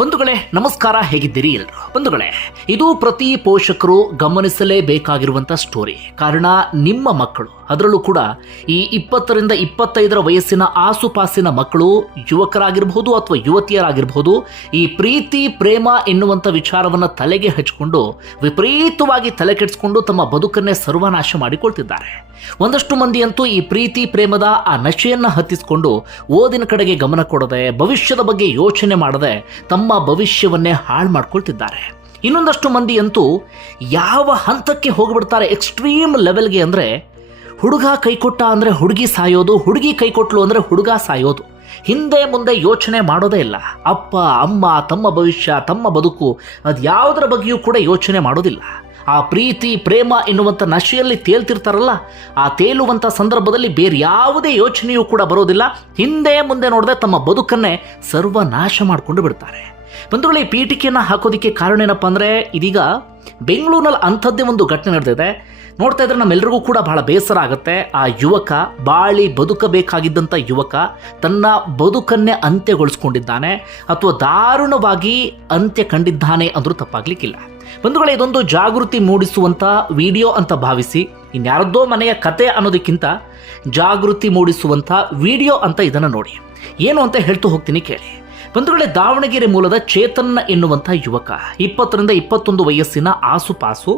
ಬಂಧುಗಳೇ ನಮಸ್ಕಾರ, ಹೇಗಿದ್ದೀರಿ ಎಲ್ಲರೂ? ಬಂಧುಗಳೇ, ಇದು ಪ್ರತಿ ಪೋಷಕರು ಗಮನಿಸಲೇಬೇಕಾಗಿರುವಂಥ ಸ್ಟೋರಿ. ಕಾರಣ ನಿಮ್ಮ ಮಕ್ಕಳು, ಅದರಲ್ಲೂ ಕೂಡ ಈ 20ರಿಂದ 25 ವಯಸ್ಸಿನ ಆಸುಪಾಸಿನ ಮಕ್ಕಳು, ಯುವಕರಾಗಿರ್ಬೋದು ಅಥವಾ ಯುವತಿಯರಾಗಿರ್ಬೋದು, ಈ ಪ್ರೀತಿ ಪ್ರೇಮ ಎನ್ನುವಂಥ ವಿಚಾರವನ್ನು ತಲೆಗೆ ಹಚ್ಚಿಕೊಂಡು ವಿಪರೀತವಾಗಿ ತಲೆ ಕೆಡಿಸ್ಕೊಂಡು ತಮ್ಮ ಬದುಕನ್ನೇ ಸರ್ವನಾಶ ಮಾಡಿಕೊಳ್ತಿದ್ದಾರೆ. ಒಂದಷ್ಟು ಮಂದಿಯಂತೂ ಈ ಪ್ರೀತಿ ಪ್ರೇಮದ ಆ ನಶೆಯನ್ನು ಹತ್ತಿಸ್ಕೊಂಡು ಓದಿನ ಕಡೆಗೆ ಗಮನ ಕೊಡದೆ, ಭವಿಷ್ಯದ ಬಗ್ಗೆ ಯೋಚನೆ ಮಾಡದೆ ತಮ್ಮ ಭವಿಷ್ಯವನ್ನೇ ಹಾಳು ಮಾಡ್ಕೊಳ್ತಿದ್ದಾರೆ. ಇನ್ನೊಂದಷ್ಟು ಮಂದಿಯಂತೂ ಯಾವ ಹಂತಕ್ಕೆ ಹೋಗಿಬಿಡ್ತಾರೆ, ಎಕ್ಸ್ಟ್ರೀಮ್ ಲೆವೆಲ್ಗೆ, ಅಂದರೆ ಹುಡುಗ ಕೈಕೊಟ್ಟ ಅಂದರೆ ಹುಡುಗಿ ಸಾಯೋದು, ಹುಡುಗಿ ಕೈಕೊಟ್ಲು ಅಂದರೆ ಹುಡುಗ ಸಾಯೋದು. ಹಿಂದೆ ಮುಂದೆ ಯೋಚನೆ ಮಾಡೋದೇ ಇಲ್ಲ. ಅಪ್ಪ ಅಮ್ಮ ತಮ್ಮ ಭವಿಷ್ಯ, ತಮ್ಮ ಬದುಕು, ಅದು ಯಾವುದರ ಬಗ್ಗೆಯೂ ಕೂಡ ಯೋಚನೆ ಮಾಡೋದಿಲ್ಲ. ಆ ಪ್ರೀತಿ ಪ್ರೇಮ ಎನ್ನುವಂಥ ನಶೆಯಲ್ಲಿ ತೇಲ್ತಿರ್ತಾರಲ್ಲ, ಆ ತೇಲುವಂಥ ಸಂದರ್ಭದಲ್ಲಿ ಬೇರೆ ಯಾವುದೇ ಯೋಚನೆಯೂ ಕೂಡ ಬರೋದಿಲ್ಲ. ಹಿಂದೆ ಮುಂದೆ ನೋಡದೆ ತಮ್ಮ ಬದುಕನ್ನೇ ಸರ್ವನಾಶ ಮಾಡಿಕೊಂಡು ಬಿಡ್ತಾರೆ. ಬಂಧುಗಳೇ, ಈ ಪೀಠಿಕೆಯನ್ನು ಹಾಕೋದಕ್ಕೆ ಕಾರಣ ಏನಪ್ಪ ಅಂದರೆ, ಇದೀಗ ಬೆಂಗಳೂರಿನಲ್ಲಿ ಅಂಥದ್ದೇ ಒಂದು ಘಟನೆ ನಡೆದಿದೆ. ನೋಡ್ತಾ ಇದ್ರೆ ನಮ್ಮೆಲ್ಲರಿಗೂ ಕೂಡ ಬಹಳ ಬೇಸರ ಆಗುತ್ತೆ. ಆ ಯುವಕ, ಬಾಳಿ ಬದುಕಬೇಕಾಗಿದ್ದಂಥ ಯುವಕ ತನ್ನ ಬದುಕನ್ನೇ ಅಂತ್ಯಗೊಳಿಸ್ಕೊಂಡಿದ್ದಾನೆ ಅಥವಾ ದಾರುಣವಾಗಿ ಅಂತ್ಯ ಕಂಡಿದ್ದಾನೆ ಅಂದರೂ ತಪ್ಪಾಗ್ಲಿಕ್ಕಿಲ್ಲ. ಬಂಧುಗಳೇ, ಇದೊಂದು ಜಾಗೃತಿ ಮೂಡಿಸುವಂಥ ವಿಡಿಯೋ ಅಂತ ಭಾವಿಸಿ, ಇನ್ಯಾರದ್ದೋ ಮನೆಯ ಕತೆ ಅನ್ನೋದಕ್ಕಿಂತ ಜಾಗೃತಿ ಮೂಡಿಸುವಂಥ ವಿಡಿಯೋ ಅಂತ ಇದನ್ನು ನೋಡಿ. ಏನು ಅಂತ ಹೇಳ್ತು ಹೋಗ್ತೀನಿ, ಕೇಳಿ. ಬಂಧುಗಳೇ, ದಾವಣಗೆರೆ ಮೂಲದ ಚೇತನ್ ಎನ್ನುವಂಥ ಯುವಕ, 20ರಿಂದ 21 ವಯಸ್ಸಿನ ಆಸುಪಾಸು,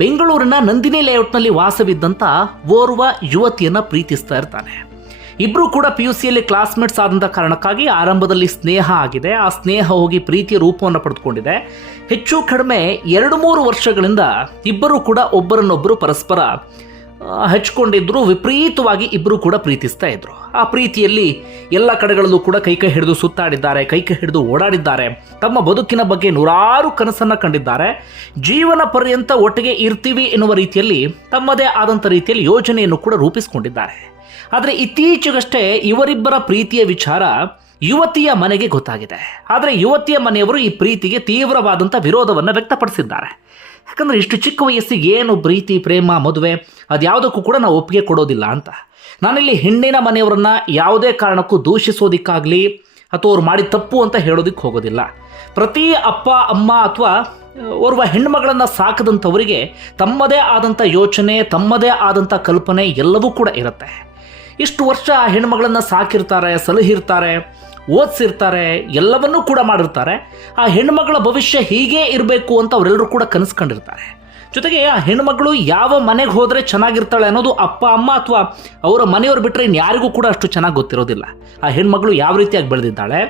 ಬೆಂಗಳೂರಿನ ನಂದಿನಿ ಲೇಔಟ್ನಲ್ಲಿ ವಾಸವಿದ್ದಂಥ ಓರ್ವ ಯುವತಿಯನ್ನು ಪ್ರೀತಿಸ್ತಾ ಇರ್ತಾನೆ. ಇಬ್ಬರು ಕೂಡ PUCಯಲ್ಲಿ ಕ್ಲಾಸ್ಮೇಟ್ಸ್ ಆದಂಥ ಕಾರಣಕ್ಕಾಗಿ ಆರಂಭದಲ್ಲಿ ಸ್ನೇಹ ಆಗಿದೆ. ಆ ಸ್ನೇಹ ಹೋಗಿ ಪ್ರೀತಿಯ ರೂಪವನ್ನು ಪಡೆದುಕೊಂಡಿದೆ. ಹೆಚ್ಚು ಕಡಿಮೆ 2-3 ವರ್ಷಗಳಿಂದ ಇಬ್ಬರು ಕೂಡ ಒಬ್ಬರನ್ನೊಬ್ಬರು ಪರಸ್ಪರ ಹಚ್ಕೊಂಡಿದ್ರು. ವಿಪರೀತವಾಗಿ ಇಬ್ಬರು ಕೂಡ ಪ್ರೀತಿಸ್ತಾ ಇದ್ರು. ಆ ಪ್ರೀತಿಯಲ್ಲಿ ಎಲ್ಲ ಕಡೆಗಳಲ್ಲೂ ಕೂಡ ಕೈ ಹಿಡಿದು ಸುತ್ತಾಡಿದ್ದಾರೆ, ಕೈ ಹಿಡಿದು ಓಡಾಡಿದ್ದಾರೆ. ತಮ್ಮ ಬದುಕಿನ ಬಗ್ಗೆ ನೂರಾರು ಕನಸನ್ನು ಕಂಡಿದ್ದಾರೆ. ಜೀವನ ಪರ್ಯಂತ ಒಟ್ಟಿಗೆ ಇರ್ತೀವಿ ಎನ್ನುವ ರೀತಿಯಲ್ಲಿ ತಮ್ಮದೇ ಆದಂಥ ರೀತಿಯಲ್ಲಿ ಯೋಜನೆಯನ್ನು ಕೂಡ ರೂಪಿಸಿಕೊಂಡಿದ್ದಾರೆ. ಆದರೆ ಇತ್ತೀಚೆಗಷ್ಟೇ ಇವರಿಬ್ಬರ ಪ್ರೀತಿಯ ವಿಚಾರ ಯುವತಿಯ ಮನೆಗೆ ಗೊತ್ತಾಗಿದೆ. ಆದರೆ ಯುವತಿಯ ಮನೆಯವರು ಈ ಪ್ರೀತಿಗೆ ತೀವ್ರವಾದಂಥ ವಿರೋಧವನ್ನು ವ್ಯಕ್ತಪಡಿಸಿದ್ದಾರೆ. ಯಾಕಂದರೆ ಇಷ್ಟು ಚಿಕ್ಕ ವಯಸ್ಸಿಗೆ ಏನು ಪ್ರೀತಿ ಪ್ರೇಮ ಮದುವೆ, ಅದ್ಯಾವುದಕ್ಕೂ ಕೂಡ ನಾವು ಒಪ್ಪಿಗೆ ಕೊಡೋದಿಲ್ಲ ಅಂತ. ನಾನಿಲ್ಲಿ ಹೆಣ್ಣಿನ ಮನೆಯವರನ್ನು ಯಾವುದೇ ಕಾರಣಕ್ಕೂ ದೂಷಿಸೋದಿಕ್ಕಾಗಲಿ ಅಥವಾ ಅವ್ರು ಮಾಡಿದ ತಪ್ಪು ಅಂತ ಹೇಳೋದಕ್ಕೆ ಹೋಗೋದಿಲ್ಲ. ಪ್ರತಿ ಅಪ್ಪ ಅಮ್ಮ ಅಥವಾ ಓರ್ವ ಹೆಣ್ಣುಮಗಳನ್ನು ಸಾಕದಂಥವರಿಗೆ ತಮ್ಮದೇ ಆದಂಥ ಯೋಚನೆ, ತಮ್ಮದೇ ಆದಂಥ ಕಲ್ಪನೆ ಎಲ್ಲವೂ ಕೂಡ ಇರುತ್ತೆ. ಇಷ್ಟು ವರ್ಷ ಆ ಹೆಣ್ಣುಮಗಳನ್ನು ಸಾಕಿರ್ತಾರೆ, ಸಲಹಿರ್ತಾರೆ, ಓದಿಸಿರ್ತಾರೆ, ಎಲ್ಲವನ್ನೂ ಕೂಡ ಮಾಡಿರ್ತಾರೆ. ಆ ಹೆಣ್ಣುಮಗಳ ಭವಿಷ್ಯ ಹೀಗೇ ಇರಬೇಕು ಅಂತ ಅವರೆಲ್ಲರೂ ಕೂಡ ಕನಸ್ಕೊಂಡಿರ್ತಾರೆ. ಜೊತೆಗೆ ಆ ಹೆಣ್ಣುಮಗಳು ಯಾವ ಮನೆಗೆ ಹೋದರೆ ಚೆನ್ನಾಗಿರ್ತಾಳೆ ಅನ್ನೋದು ಅಪ್ಪ ಅಮ್ಮ ಅಥವಾ ಅವರ ಮನೆಯವರು ಬಿಟ್ಟರೆ ಇನ್ಯಾರಿಗೂ ಕೂಡ ಅಷ್ಟು ಚೆನ್ನಾಗಿ ಗೊತ್ತಿರೋದಿಲ್ಲ. ಆ ಹೆಣ್ಮಗಳು ಯಾವ ರೀತಿಯಾಗಿ ಬೆಳೆದಿದ್ದಾಳೆ,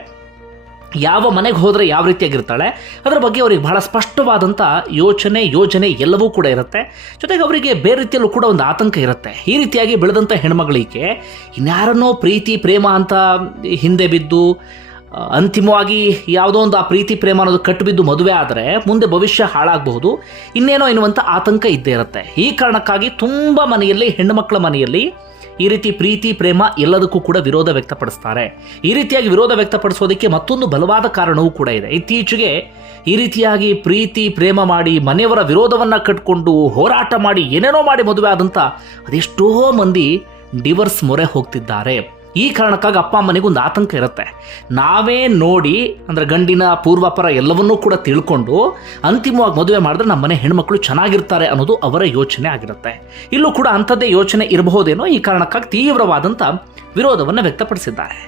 ಯಾವ ಮನೆಗೆ ಹೋದರೆ ಯಾವ ರೀತಿಯಾಗಿರ್ತಾಳೆ, ಅದರ ಬಗ್ಗೆ ಅವರಿಗೆ ಬಹಳ ಸ್ಪಷ್ಟವಾದಂಥ ಯೋಜನೆ ಎಲ್ಲವೂ ಕೂಡ ಇರುತ್ತೆ. ಜೊತೆಗೆ ಅವರಿಗೆ ಬೇರೆ ರೀತಿಯಲ್ಲೂ ಕೂಡ ಒಂದು ಆತಂಕ ಇರುತ್ತೆ. ಈ ರೀತಿಯಾಗಿ ಬೆಳೆದಂಥ ಹೆಣ್ಮಗಳಿಗೆ ಇನ್ಯಾರನ್ನೋ ಪ್ರೀತಿ ಪ್ರೇಮ ಅಂತ ಹಿಂದೆ ಬಿದ್ದು ಅಂತಿಮವಾಗಿ ಯಾವುದೋ ಒಂದು ಆ ಪ್ರೀತಿ ಪ್ರೇಮ ಅನ್ನೋದು ಕಟ್ಟಿಬಿದ್ದು ಮದುವೆ ಆದರೆ ಮುಂದೆ ಭವಿಷ್ಯ ಹಾಳಾಗಬಹುದು, ಇನ್ನೇನೋ ಎನ್ನುವಂಥ ಆತಂಕ ಇದ್ದೇ ಇರುತ್ತೆ. ಈ ಕಾರಣಕ್ಕಾಗಿ ತುಂಬ ಮನೆಯಲ್ಲಿ, ಹೆಣ್ಣುಮಕ್ಕಳ ಮನೆಯಲ್ಲಿ ಈ ರೀತಿ ಪ್ರೀತಿ ಪ್ರೇಮ ಎಲ್ಲದಕ್ಕೂ ಕೂಡ ವಿರೋಧ ವ್ಯಕ್ತಪಡಿಸ್ತಾರೆ. ಈ ರೀತಿಯಾಗಿ ವಿರೋಧ ವ್ಯಕ್ತಪಡಿಸೋದಕ್ಕೆ ಮತ್ತೊಂದು ಬಲವಾದ ಕಾರಣವೂ ಕೂಡ ಇದೆ. ಇತ್ತೀಚೆಗೆ ಈ ರೀತಿಯಾಗಿ ಪ್ರೀತಿ ಪ್ರೇಮ ಮಾಡಿ ಮನೆಯವರ ವಿರೋಧವನ್ನು ಕಟ್ಕೊಂಡು ಹೋರಾಟ ಮಾಡಿ ಏನೇನೋ ಮಾಡಿ ಮದುವೆ ಆದಂಥ ಅದೆಷ್ಟೋ ಮಂದಿ ಡಿವರ್ಸ್ ಮೊರೆ ಹೋಗ್ತಿದ್ದಾರೆ. ಈ ಕಾರಣಕ್ಕಾಗಿ ಅಪ್ಪ ಅಮ್ಮನಿಗೆ ಒಂದು ಆತಂಕ ಇರುತ್ತೆ. ನಾವೇ ನೋಡಿ, ಅಂದರೆ ಗಂಡಿನ ಪೂರ್ವಾಪರ ಎಲ್ಲವನ್ನೂ ಕೂಡ ತಿಳ್ಕೊಂಡು ಅಂತಿಮವಾಗಿ ಮದುವೆ ಮಾಡಿದ್ರೆ ನಮ್ಮ ಮನೆ ಹೆಣ್ಮಕ್ಳು ಚೆನ್ನಾಗಿರ್ತಾರೆ ಅನ್ನೋದು ಅವರ ಯೋಚನೆ ಆಗಿರುತ್ತೆ. ಇಲ್ಲೂ ಕೂಡ ಅಂಥದ್ದೇ ಯೋಚನೆ ಇರಬಹುದೇನೋ. ಈ ಕಾರಣಕ್ಕಾಗಿ ತೀವ್ರವಾದಂಥ ವಿರೋಧವನ್ನು ವ್ಯಕ್ತಪಡಿಸಿದ್ದಾರೆ.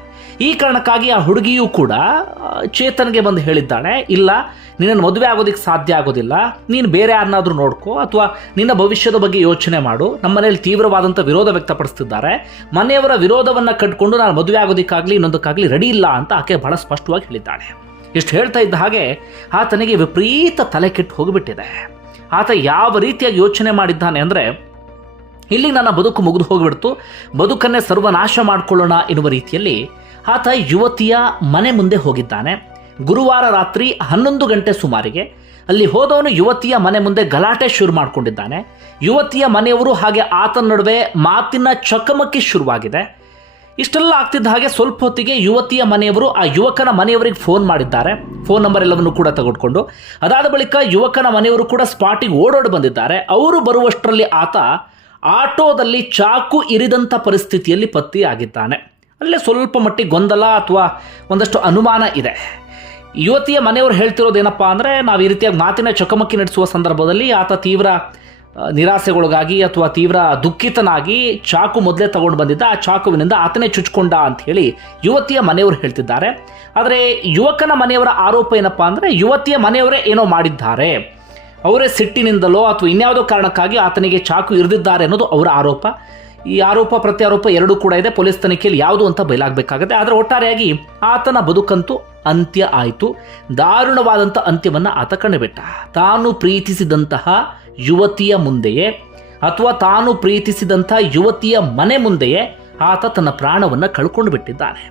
ಈ ಕಾರಣಕ್ಕಾಗಿ ಆ ಹುಡುಗಿಯೂ ಕೂಡ ಚೇತನ್ಗೆ ಬಂದು ಹೇಳಿದ್ದಾಳೆ, ಇಲ್ಲ, ನಿನ್ನನ್ನು ಮದುವೆ ಆಗೋದಕ್ಕೆ ಸಾಧ್ಯ ಆಗೋದಿಲ್ಲ, ನೀನು ಬೇರೆ ಯಾರನ್ನಾದರೂ ನೋಡ್ಕೋ ಅಥವಾ ನಿನ್ನ ಭವಿಷ್ಯದ ಬಗ್ಗೆ ಯೋಚನೆ ಮಾಡು. ನಮ್ಮ ಮನೆಯಲ್ಲಿ ತೀವ್ರವಾದಂಥ ವಿರೋಧ ವ್ಯಕ್ತಪಡಿಸ್ತಿದ್ದಾರೆ. ಮನೆಯವರ ವಿರೋಧವನ್ನು ಕಟ್ಕೊಂಡು ನಾನು ಮದುವೆ ಆಗೋದಕ್ಕಾಗಲಿ ಇನ್ನೊಂದಕ್ಕಾಗಲಿ ರೆಡಿ ಇಲ್ಲ ಅಂತ ಆಕೆ ಬಹಳ ಸ್ಪಷ್ಟವಾಗಿ ಹೇಳಿದ್ದಾಳೆ. ಇಷ್ಟು ಹೇಳ್ತಾ ಇದ್ದ ಹಾಗೆ ಆತನಿಗೆ ವಿಪರೀತ ತಲೆ ಕೆಟ್ಟು ಹೋಗಿಬಿಟ್ಟಿದೆ. ಆತ ಯಾವ ರೀತಿಯಾಗಿ ಯೋಚನೆ ಮಾಡಿದ್ದಾನೆ ಅಂದರೆ, ಇಲ್ಲಿ ನನ್ನ ಬದುಕು ಮುಗಿದು ಹೋಗಿಬಿಡ್ತು, ಬದುಕನ್ನೇ ಸರ್ವನಾಶ ಮಾಡಿಕೊಳ್ಳೋಣ ಎನ್ನುವ ರೀತಿಯಲ್ಲಿ ಆತ ಯುವತಿಯ ಮನೆ ಮುಂದೆ ಹೋಗಿದ್ದಾನೆ. ಗುರುವಾರ ರಾತ್ರಿ 11 ಗಂಟೆ ಸುಮಾರಿಗೆ ಅಲ್ಲಿ ಹೋದವನು ಯುವತಿಯ ಮನೆ ಮುಂದೆ ಗಲಾಟೆ ಶುರು ಮಾಡಿಕೊಂಡಿದ್ದಾನೆ. ಯುವತಿಯ ಮನೆಯವರು ಹಾಗೆ ಆತನ ನಡುವೆ ಮಾತಿನ ಚಕಮಕಿ ಶುರುವಾಗಿದೆ. ಇಷ್ಟೆಲ್ಲ ಆಗ್ತಿದ್ದ ಹಾಗೆ ಸ್ವಲ್ಪ ಹೊತ್ತಿಗೆ ಯುವತಿಯ ಮನೆಯವರು ಆ ಯುವಕನ ಮನೆಯವರಿಗೆ ಫೋನ್ ಮಾಡಿದ್ದಾರೆ. ಫೋನ್ ನಂಬರ್ ಎಲ್ಲವನ್ನು ಕೂಡ ತೆಗೆದುಕೊಂಡು ಅದಾದ ಬಳಿಕ ಯುವಕನ ಮನೆಯವರು ಕೂಡ ಸ್ಪಾಟಿಗೆ ಓಡೋಡಿ ಬಂದಿದ್ದಾರೆ. ಅವರು ಬರುವಷ್ಟರಲ್ಲಿ ಆತ ಆಟೋದಲ್ಲಿ ಚಾಕು ಇರಿದಂಥ ಪರಿಸ್ಥಿತಿಯಲ್ಲಿ ಪತ್ತೆಯಾಗಿದ್ದಾನೆ. ಅಲ್ಲೇ ಸ್ವಲ್ಪ ಮಟ್ಟಿಗೆ ಗೊಂದಲ ಅಥವಾ ಒಂದಷ್ಟು ಅನುಮಾನ ಇದೆ. ಯುವತಿಯ ಮನೆಯವರು ಹೇಳ್ತಿರೋದೇನಪ್ಪ ಅಂದರೆ, ನಾವು ಈ ರೀತಿಯಾಗಿ ಮಾತಿನ ಚಕಮಕಿ ನಡೆಸುವ ಸಂದರ್ಭದಲ್ಲಿ ಆತ ತೀವ್ರ ನಿರಾಸೆಗೊಳಗಾಗಿ ಅಥವಾ ತೀವ್ರ ದುಃಖಿತನಾಗಿ ಚಾಕು ಮೊದಲೇ ತಗೊಂಡು ಬಂದಿದ್ದ, ಆ ಚಾಕುವಿನಿಂದ ಆತನೇ ಚುಚ್ಕೊಂಡ ಅಂತ ಹೇಳಿ ಯುವತಿಯ ಮನೆಯವರು ಹೇಳ್ತಿದ್ದಾರೆ. ಆದರೆ ಯುವಕನ ಮನೆಯವರ ಆರೋಪ ಏನಪ್ಪ ಅಂದರೆ, ಯುವತಿಯ ಮನೆಯವರೇ ಏನೋ ಮಾಡಿದ್ದಾರೆ, ಅವರೇ ಸಿಟ್ಟಿನಿಂದಲೋ ಅಥವಾ ಇನ್ಯಾವುದೋ ಕಾರಣಕ್ಕಾಗಿ ಆತನಿಗೆ ಚಾಕು ಇರಿದಿದ್ದಾರೆ ಅನ್ನೋದು ಅವರ ಆರೋಪ. ಈ ಆರೋಪ ಪ್ರತ್ಯಾರೋಪ ಎರಡೂ ಕೂಡ ಇದೆ. ಪೊಲೀಸ್ ತನಿಖೆಯಲ್ಲಿ ಯಾವುದು ಅಂತ ಬಯಲಾಗಬೇಕಾಗುತ್ತೆ. ಆದರೆ ಒಟ್ಟಾರೆಯಾಗಿ ಆತನ ಬದುಕಂತೂ ಅಂತ್ಯ ಆಯಿತು. ದಾರುಣವಾದಂಥ ಅಂತ್ಯವನ್ನು ಆತ ಕಂಡುಬಿಟ್ಟ. ತಾನು ಪ್ರೀತಿಸಿದಂತಹ ಯುವತಿಯ ಮುಂದೆಯೇ ಅಥವಾ ತಾನು ಪ್ರೀತಿಸಿದಂಥ ಯುವತಿಯ ಮನೆ ಮುಂದೆಯೇ ಆತ ತನ್ನ ಪ್ರಾಣವನ್ನು ಕಳ್ಕೊಂಡು ಬಿಟ್ಟಿದ್ದಾನೆ.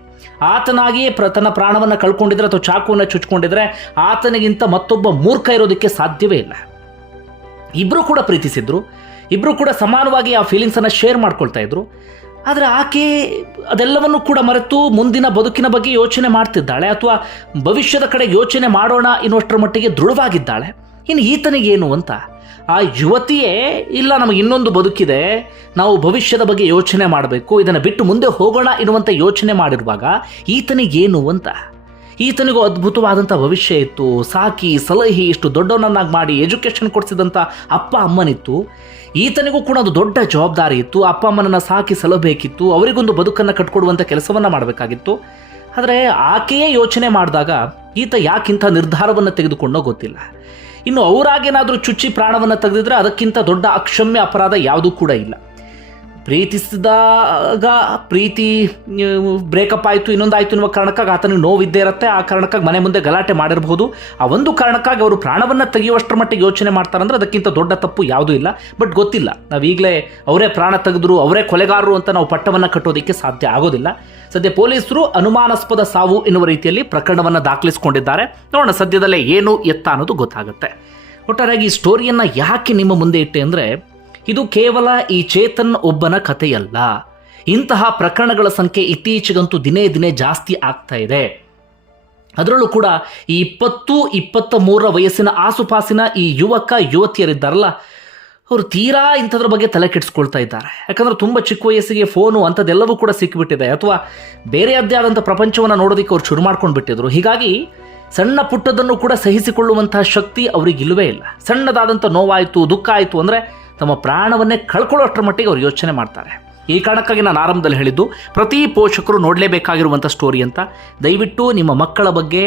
ಆತನಾಗಿಯೇ ತನ್ನ ಪ್ರಾಣವನ್ನು ಕಳ್ಕೊಂಡಿದ್ರೆ ಅಥವಾ ಚಾಕುವನ್ನು ಚುಚ್ಕೊಂಡಿದ್ರೆ ಆತನಿಗಿಂತ ಮತ್ತೊಬ್ಬ ಮೂರ್ಖ ಇರೋದಕ್ಕೆ ಸಾಧ್ಯವೇ ಇಲ್ಲ. ಇಬ್ಬರು ಕೂಡ ಪ್ರೀತಿಸಿದ್ರು, ಇಬ್ಬರು ಕೂಡ ಸಮಾನವಾಗಿ ಆ ಫೀಲಿಂಗ್ಸನ್ನು ಶೇರ್ ಮಾಡ್ಕೊಳ್ತಾ ಇದ್ರು. ಆದರೆ ಆಕೆ ಅದೆಲ್ಲವನ್ನು ಕೂಡ ಮರೆತು ಮುಂದಿನ ಬದುಕಿನ ಬಗ್ಗೆ ಯೋಚನೆ ಮಾಡ್ತಿದ್ದಾಳೆ, ಅಥವಾ ಭವಿಷ್ಯದ ಕಡೆ ಯೋಚನೆ ಮಾಡೋಣ ಎನ್ನುವಷ್ಟರ ಮಟ್ಟಿಗೆ ದೃಢವಾಗಿದ್ದಾಳೆ. ಇನ್ನು ಈತನಿಗೇನು ಅಂತ, ಆ ಯುವತಿಯೇ ಇಲ್ಲ ನಮಗೆ ಇನ್ನೊಂದು ಬದುಕಿದೆ, ನಾವು ಭವಿಷ್ಯದ ಬಗ್ಗೆ ಯೋಚನೆ ಮಾಡಬೇಕು, ಇದನ್ನು ಬಿಟ್ಟು ಮುಂದೆ ಹೋಗೋಣ ಎನ್ನುವಂಥ ಯೋಚನೆ ಮಾಡಿರುವಾಗ ಈತನಿಗೇನು ಅಂತ. ಈತನಿಗೂ ಅದ್ಭುತವಾದಂಥ ಭವಿಷ್ಯ ಇತ್ತು, ಸಾಕಿ ಸಲಹಿ ಇಷ್ಟು ದೊಡ್ಡವನನ್ನಾಗಿ ಮಾಡಿ ಎಜುಕೇಷನ್ ಕೊಡಿಸಿದಂಥ ಅಪ್ಪ ಅಮ್ಮನಿತ್ತು. ಈತನಿಗೂ ಕೂಡ ಒಂದು ದೊಡ್ಡ ಜವಾಬ್ದಾರಿ ಇತ್ತು, ಅಪ್ಪ ಅಮ್ಮನನ್ನು ಸಾಕಿ ಸಲಹಬೇಕಿತ್ತು, ಅವರಿಗೊಂದು ಬದುಕನ್ನು ಕಟ್ಕೊಡುವಂಥ ಕೆಲಸವನ್ನು ಮಾಡಬೇಕಾಗಿತ್ತು. ಆದರೆ ಆಕೆಯೇ ಯೋಚನೆ ಮಾಡಿದಾಗ ಈತ ಯಾಕಿಂಥ ನಿರ್ಧಾರವನ್ನು ತೆಗೆದುಕೊಂಡೋ ಗೊತ್ತಿಲ್ಲ. ಇನ್ನು ಅವರಾಗೇನಾದರೂ ಚುಚ್ಚಿ ಪ್ರಾಣವನ್ನು ತೆಗೆದಿದ್ರೆ ಅದಕ್ಕಿಂತ ದೊಡ್ಡ ಅಕ್ಷಮ್ಯ ಅಪರಾಧ ಯಾವುದೂ ಕೂಡ ಇಲ್ಲ. ಪ್ರೀತಿಸಿದಾಗ ಪ್ರೀತಿ ಬ್ರೇಕಪ್ ಆಯಿತು, ಇನ್ನೊಂದಾಯಿತು ಎನ್ನುವ ಕಾರಣಕ್ಕಾಗಿ ಆತನಿಗೆ ನೋವಿದ್ದೇ ಇರುತ್ತೆ. ಆ ಕಾರಣಕ್ಕಾಗಿ ಮನೆ ಮುಂದೆ ಗಲಾಟೆ ಮಾಡಿರಬಹುದು. ಆ ಒಂದು ಕಾರಣಕ್ಕಾಗಿ ಅವರು ಪ್ರಾಣವನ್ನು ತೆಗೆಯುವಷ್ಟರ ಮಟ್ಟಿಗೆ ಯೋಚನೆ ಮಾಡ್ತಾರಂದ್ರೆ ಅದಕ್ಕಿಂತ ದೊಡ್ಡ ತಪ್ಪು ಯಾವುದೂ ಇಲ್ಲ. ಬಟ್ ಗೊತ್ತಿಲ್ಲ, ನಾವೀಗಲೇ ಅವರೇ ಪ್ರಾಣ ತೆಗೆದ್ರು, ಅವರೇ ಕೊಲೆಗಾರರು ಅಂತ ನಾವು ಪಟ್ಟವನ್ನು ಕಟ್ಟೋದಕ್ಕೆ ಸಾಧ್ಯ ಆಗೋದಿಲ್ಲ. ಸದ್ಯ ಪೊಲೀಸರು ಅನುಮಾನಾಸ್ಪದ ಸಾವು ಎನ್ನುವ ರೀತಿಯಲ್ಲಿ ಪ್ರಕರಣವನ್ನು ದಾಖಲಿಸಿಕೊಂಡಿದ್ದಾರೆ. ನೋಡೋಣ ಸದ್ಯದಲ್ಲೇ ಏನು ಎತ್ತ ಅನ್ನೋದು ಗೊತ್ತಾಗುತ್ತೆ. ಒಟ್ಟಾರೆಯಾಗಿ ಈ ಸ್ಟೋರಿಯನ್ನು ಯಾಕೆ ನಿಮ್ಮ ಮುಂದೆ ಇಟ್ಟೆ ಅಂದರೆ, ಇದು ಕೇವಲ ಈ ಚೇತನ್ ಒಬ್ಬನ ಕಥೆಯಲ್ಲ. ಇಂತಹ ಪ್ರಕರಣಗಳ ಸಂಖ್ಯೆ ಇತ್ತೀಚೆಗಂತೂ ದಿನೇ ದಿನೇ ಜಾಸ್ತಿ ಆಗ್ತಾ ಇದೆ. ಅದರಲ್ಲೂ ಕೂಡ ಈ 20-23 ವಯಸ್ಸಿನ ಆಸುಪಾಸಿನ ಈ ಯುವಕ ಯುವತಿಯರಿದ್ದಾರಲ್ಲ, ಅವರು ತೀರಾ ಇಂಥದ್ರ ಬಗ್ಗೆ ತಲೆ ಕೆಡಿಸ್ಕೊಳ್ತಾ ಇದ್ದಾರೆ. ಯಾಕಂದರೆ ತುಂಬ ಚಿಕ್ಕ ವಯಸ್ಸಿಗೆ ಫೋನು ಅಂಥದ್ದೆಲ್ಲವೂ ಕೂಡ ಸಿಕ್ಕಿಬಿಟ್ಟಿದೆ, ಅಥವಾ ಬೇರೆಯದ್ದೇ ಆದಂಥ ಪ್ರಪಂಚವನ್ನು ನೋಡೋದಕ್ಕೆ ಅವ್ರು ಶುರು ಮಾಡ್ಕೊಂಡು ಬಿಟ್ಟಿದ್ರು. ಹೀಗಾಗಿ ಸಣ್ಣ ಪುಟ್ಟದನ್ನು ಕೂಡ ಸಹಿಸಿಕೊಳ್ಳುವಂತಹ ಶಕ್ತಿ ಅವರಿಗಿಲ್ಲವೇ ಇಲ್ಲ. ಸಣ್ಣದಾದಂಥ ನೋವಾಯಿತು, ದುಃಖ ಆಯಿತು ಅಂದರೆ ತಮ್ಮ ಪ್ರಾಣವನ್ನೇ ಕಳ್ಕೊಳ್ಳೋಷ್ಟರ ಮಟ್ಟಿಗೆ ಅವ್ರು ಯೋಚನೆ ಮಾಡ್ತಾರೆ. ಈ ಕಾರಣಕ್ಕಾಗಿ ನಾನು ಆರಂಭದಲ್ಲಿ ಹೇಳಿದ್ದು ಪ್ರತಿ ಪೋಷಕರು ನೋಡಲೇಬೇಕಾಗಿರುವಂಥ ಸ್ಟೋರಿ ಅಂತ. ದಯವಿಟ್ಟು ನಿಮ್ಮ ಮಕ್ಕಳ ಬಗ್ಗೆ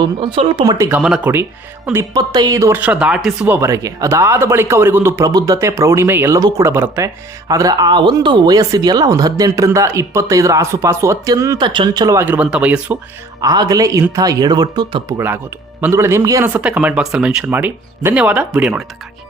ಒಂದು ಸ್ವಲ್ಪ ಮಟ್ಟಿಗೆ ಗಮನ ಕೊಡಿ. ಒಂದು 25 ವರ್ಷ ದಾಟಿಸುವವರೆಗೆ, ಅದಾದ ಬಳಿಕ ಅವರಿಗೊಂದು ಪ್ರಬುದ್ಧತೆ, ಪ್ರೌಢಿಮೆ ಎಲ್ಲವೂ ಕೂಡ ಬರುತ್ತೆ. ಆದರೆ ಆ ಒಂದು ವಯಸ್ಸಿದೆಯಲ್ಲ, ಒಂದು 18ರಿಂದ 25 ಆಸುಪಾಸು ಅತ್ಯಂತ ಚಂಚಲವಾಗಿರುವಂಥ ವಯಸ್ಸು. ಆಗಲೇ ಇಂಥ ಎಡವಟ್ಟು ತಪ್ಪುಗಳಾಗೋದು. ಬಂಧುಗಳೇ, ನಿಮ್ಗೆ ಏನಿಸುತ್ತೆ ಕಮೆಂಟ್ ಬಾಕ್ಸಲ್ಲಿ ಮೆನ್ಷನ್ ಮಾಡಿ. ಧನ್ಯವಾದ ವಿಡಿಯೋ ನೋಡಿದ್ದಕ್ಕಾಗಿ.